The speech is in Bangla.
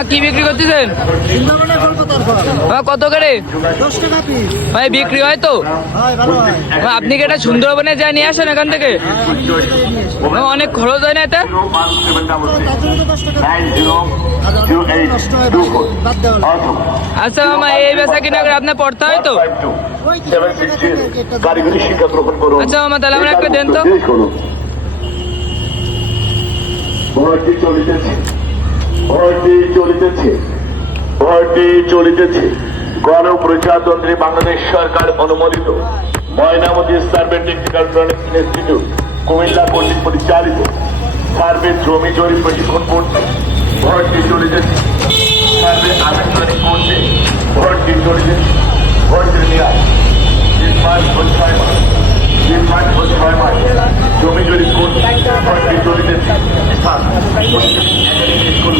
মামা কি বিক্রি করতেছেন? মামা কত করে? 10 টাকা পিস। ভাই বিক্রি হয় তো? হয়, ভালো হয়। মামা, আপনি কি এটা সুন্দরবনে যা নিয়ে আসেন এখান থেকে? আমি নিজে থেকে নিয়ে আসি। মামা, অনেক খরচ হয় না এটা? তার জন্য তো 10 টাকা পিস। আর অনেক নষ্ট হয়, বাদ দেওয়া লাগে। আচ্ছা মামা, এই বেচা কিনা করে আপনার পড়তে হয় তো? ওই 30 টাকা থেকে একটা কারিগরি শিক্ষা গ্রহণ করুন। আচ্ছা মামা, তাহলে আমরা একটা দেন তো। ভর্তি চলিতেছে, ভর্তি চলিতেছে, ভর্তি চলিতেছে। গণপ্রজাতন্ত্রী বাংলাদেশ সরকার অনুমোদিত Mainamati survey technical training institute Comilla কর্তৃক পরিচালিত সার্ভে জমি জরিপ প্রশিক্ষণ করতে ভর্তি চলিতেছে। সার্ভে আবেদন করতে ভর্তি চলিতেছে। ভর্তির মেয়াদ 3 মাস ও 6 মাস। 3 মাস ও 6 মাস জমি জরিপ করতে ভর্তি চলিতেছে। স্থান স্কুল